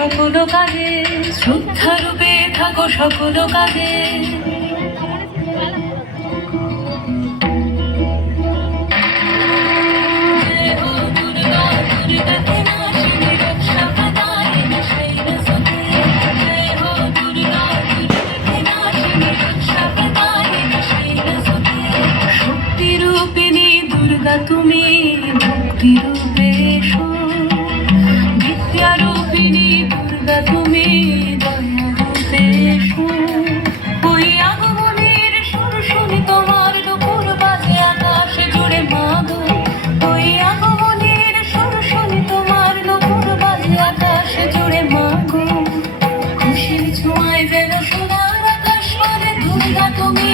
সকল কাজে, শ্রদ্ধারূপে থাকো সকল কাজে। শক্তিরূপিণী দুর্গা তুমি, ভক্তিরূপে এসো। বিদ্যারূপিণী দুর্গা তুমি, দয়ারূপে এসো। ওই আগমনের সুর শুনি তোমার দুপুর বাজে আকাশে জুড়ে মাগো। ওই আগমনের সুর শুনি তোমার দুপুর বাজে আকাশে জুড়ে মাগো। খুশির ছোঁয়ায় যেন সোনার আকাশ বলে দুর্গা তুমি।